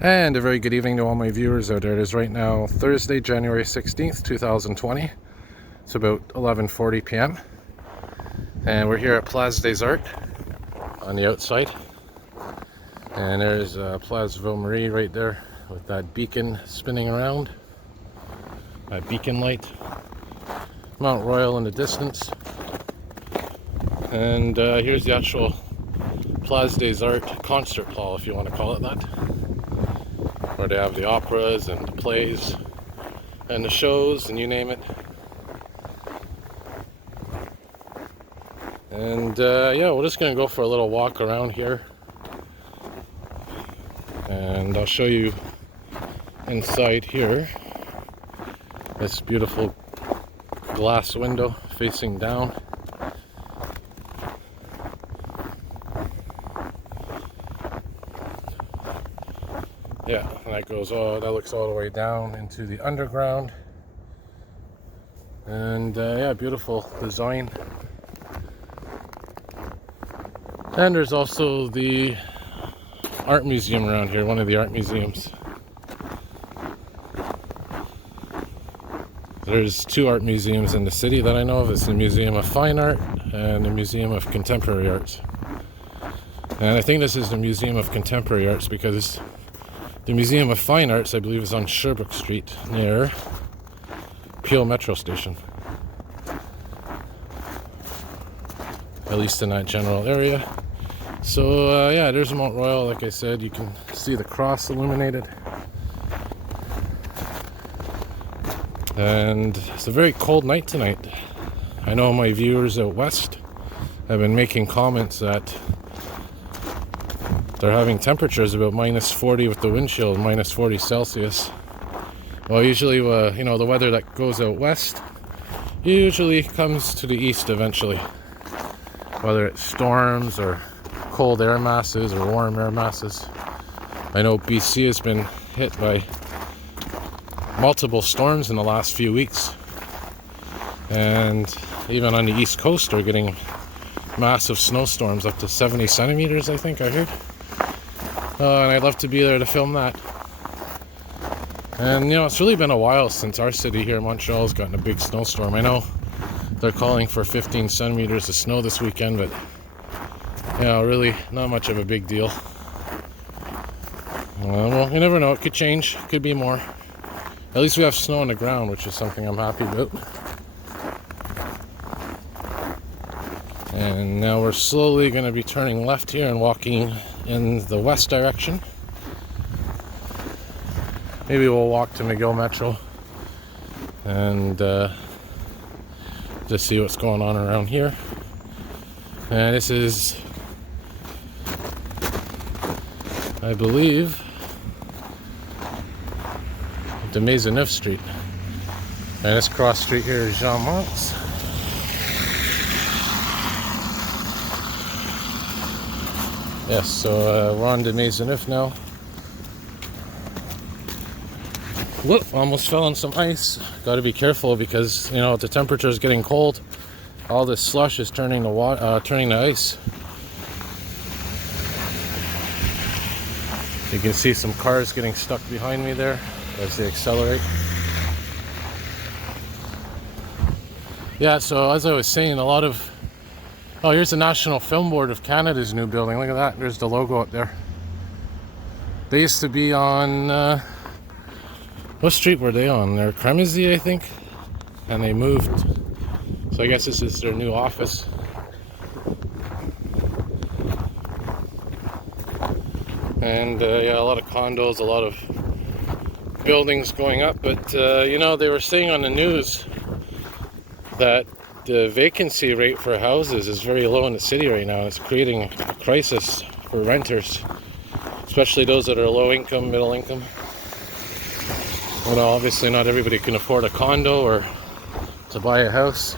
And a very good evening to all my viewers out there. It is right now Thursday, January 16th, 2020. It's about 11:40 p.m. And we're here at Place des Arts on the outside. And there's Place Ville-Marie right there with that beacon spinning around. That beacon light. Mount Royal in the distance. And here's the actual Place des Arts concert hall, if you want to call it that. Where they have the operas and the plays and the shows and you name it. And yeah, we're just gonna go for a little walk around here, and I'll show you inside here. This beautiful glass window facing down. Yeah, and that goes all, that looks all the way down into the underground. And yeah, beautiful design. And there's also the art museum around here, one of the art museums. There's two art museums in the city that I know of. It's the Museum of Fine Art and the Museum of Contemporary Arts. And I think this is the Museum of Contemporary Arts because the Museum of Fine Arts, I believe, is on Sherbrooke Street near Peel Metro Station. At least in that general area. So yeah, there's Mount Royal. Like I said, you can see the cross illuminated. And it's a very cold night tonight. I know my viewers out west have been making comments that they're having temperatures about minus 40 with the wind chill, minus 40 Celsius. Well, usually, you know, the weather that goes out west usually comes to the east eventually. Whether it's storms or cold air masses or warm air masses. I know BC has been hit by multiple storms in the last few weeks. And even on the east coast they're getting massive snowstorms up to 70 centimeters, I think I heard. And I'd love to be there to film that. And you know, it's really been a while since our city here in Montreal has gotten a big snowstorm. I know they're calling for 15 centimeters of snow this weekend, but you know, really not much of a big deal. Well, you never know, it could change, it could be more. At least we have snow on the ground, which is something I'm happy about. And now we're slowly going to be turning left here and walking in the west direction. Maybe we'll walk to McGill Metro and just see what's going on around here. And this is, I believe, the Maisonneuve Street. And this cross street here is Jean Mont's. Yes, so we're on to Maisonneuve now. Whoop, almost fell on some ice. Got to be careful because, you know, the temperature is getting cold. All this slush is turning to water, turning to ice. You can see some cars getting stuck behind me there as they accelerate. Yeah, so as I was saying, a lot of... Oh, here's the National Film Board of Canada's new building. Look at that. There's the logo up there. They used to be on... what street were they on? They're Cremazie, I think. And they moved. So I guess this is their new office. And yeah, a lot of condos, a lot of buildings going up. But you know, they were saying on the news that the vacancy rate for houses is very low in the city right now. It's creating a crisis for renters, especially those that are low income, middle income. Well, obviously not everybody can afford a condo or to buy a house.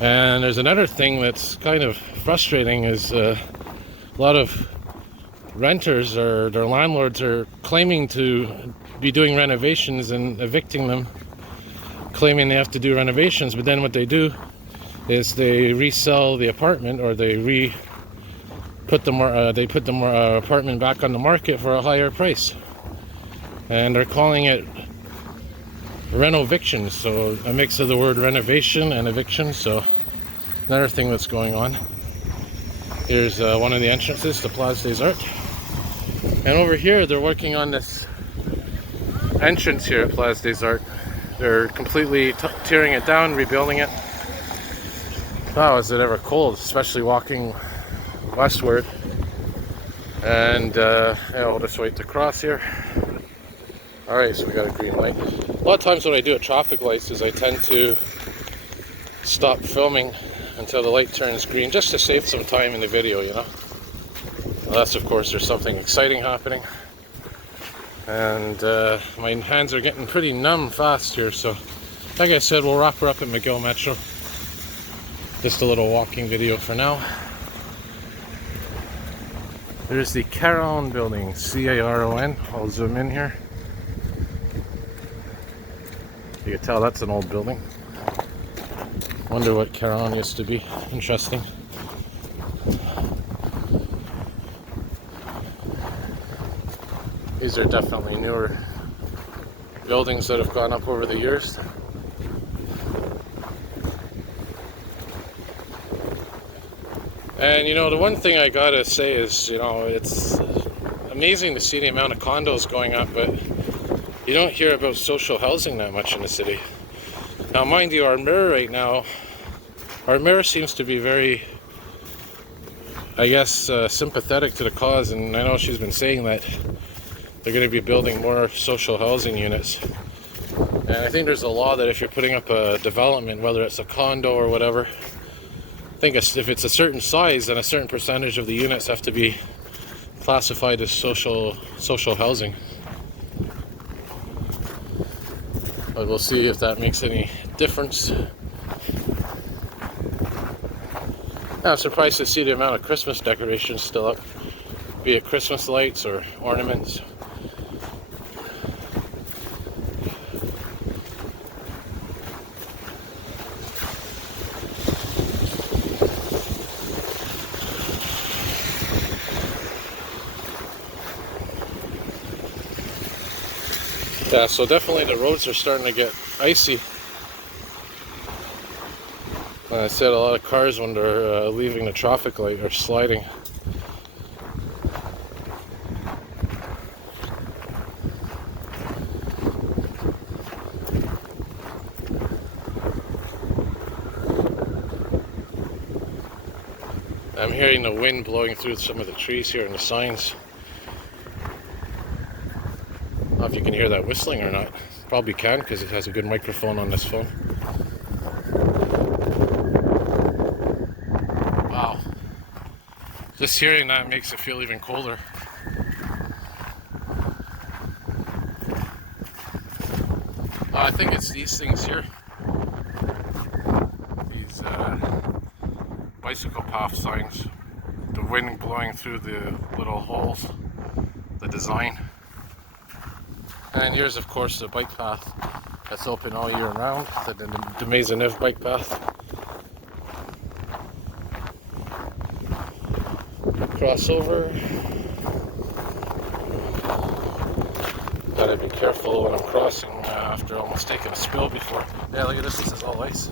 And there's another thing that's kind of frustrating is a lot of renters or their landlords are claiming to be doing renovations and evicting them, claiming they have to do renovations, but then what they do is they resell the apartment or they put they put the apartment back on the market for a higher price, and they're calling it renoviction. So a mix of the word renovation and eviction. So another thing that's going on. Here's one of the entrances to Place des Arts, and over here they're working on this entrance here at Place des Arts. They're completely tearing it down, rebuilding it. Wow, is it ever cold, especially walking westward. And yeah, I'll just wait to cross here. Alright, so we got a green light. A lot of times when I do at traffic lights is I tend to stop filming until the light turns green, just to save some time in the video, you know. Unless of course there's something exciting happening. And my hands are getting pretty numb fast here, so like I said, we'll wrap her up at McGill Metro. Just a little walking video for now. There's the Caron building, C-A-R-O-N. I'll zoom in here. You can tell that's an old building. Wonder what Caron used to be. Interesting. These are definitely newer buildings that have gone up over the years. And you know, the one thing I gotta say is, you know, it's amazing to see the amount of condos going up, but you don't hear about social housing that much in the city. Now mind you, our mayor right now, our mayor seems to be very, I guess, sympathetic to the cause, and I know she's been saying that they're going to be building more social housing units. And I think there's a law that if you're putting up a development, whether it's a condo or whatever, I think if it's a certain size, then a certain percentage of the units have to be classified as social housing. But we'll see if that makes any difference. I'm surprised to see the amount of Christmas decorations still up, be it Christmas lights or ornaments. Yeah, so definitely the roads are starting to get icy. Like I said, a lot of cars when they're leaving the traffic light are sliding. I'm hearing the wind blowing through some of the trees here and the signs. I don't know if you can hear that whistling or not. Probably can, because it has a good microphone on this phone. Wow. Just hearing that makes it feel even colder. I think it's these things here. These bicycle path signs. The wind blowing through the little holes. The design. And here's of course the bike path that's open all year round, the Maisonneuve bike path. Cross over. Gotta be careful when I'm crossing after almost taking a spill before. Yeah, look at this, this is all ice.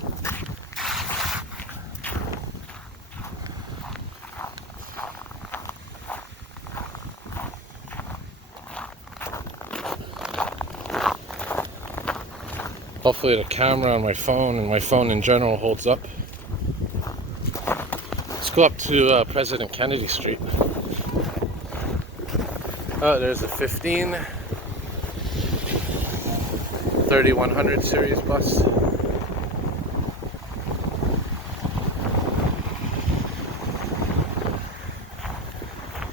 Hopefully the camera on my phone and my phone in general holds up. Let's go up to President Kennedy Street. Oh, there's a 3100 series bus.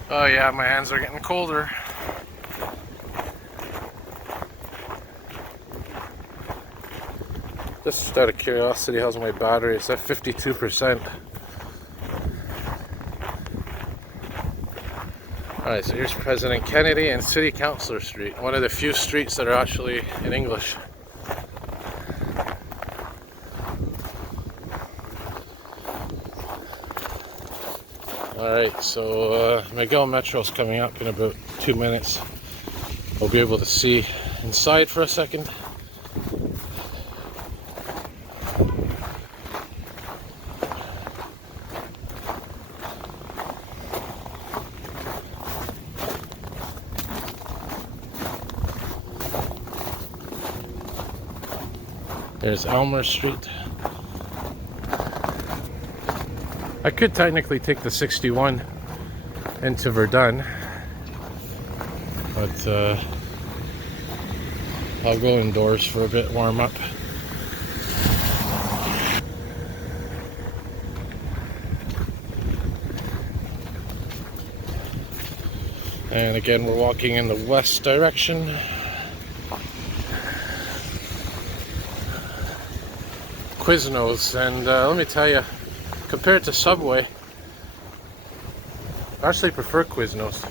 Oh yeah, my hands are getting colder. Just out of curiosity, how's my battery? It's at 52%. Alright, so here's President Kennedy and City Councilor Street. One of the few streets that are actually in English. Alright, so McGill Metro's coming up in about 2 minutes. We'll be able to see inside for a second. There's Elmer Street. I could technically take the 61 into Verdun, but I'll go indoors for a bit, warm up. And again, we're walking in the west direction. Quiznos, and let me tell you, compared to Subway, I actually prefer Quiznos.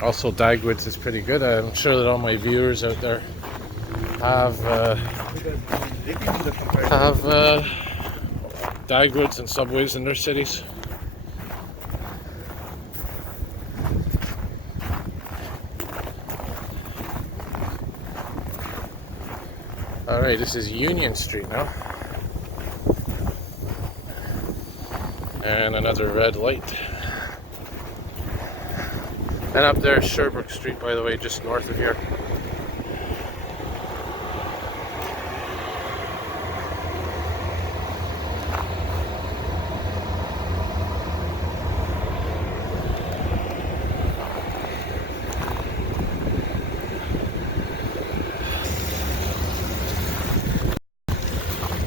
Also, Dagwood's is pretty good. I'm sure that all my viewers out there have Dagwood's and Subways in their cities. Alright, this is Union Street now. And another red light. And up there is Sherbrooke Street, by the way, just north of here.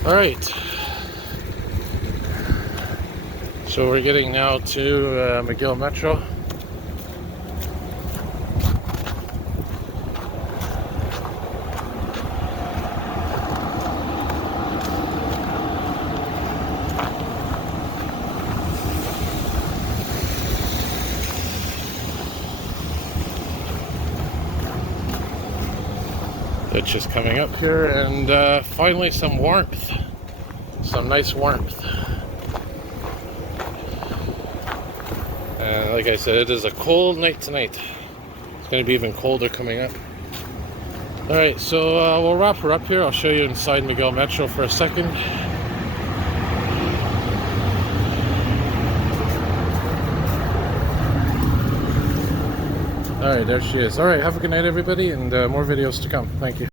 Alright, so we're getting now to McGill Metro. It's just coming up here, and finally some warmth. Some nice warmth. And like I said, it is a cold night tonight. It's going to be even colder coming up. Alright, so we'll wrap her up here. I'll show you inside McGill Metro for a second. Alright, there she is. Alright, have a good night, everybody, and more videos to come. Thank you.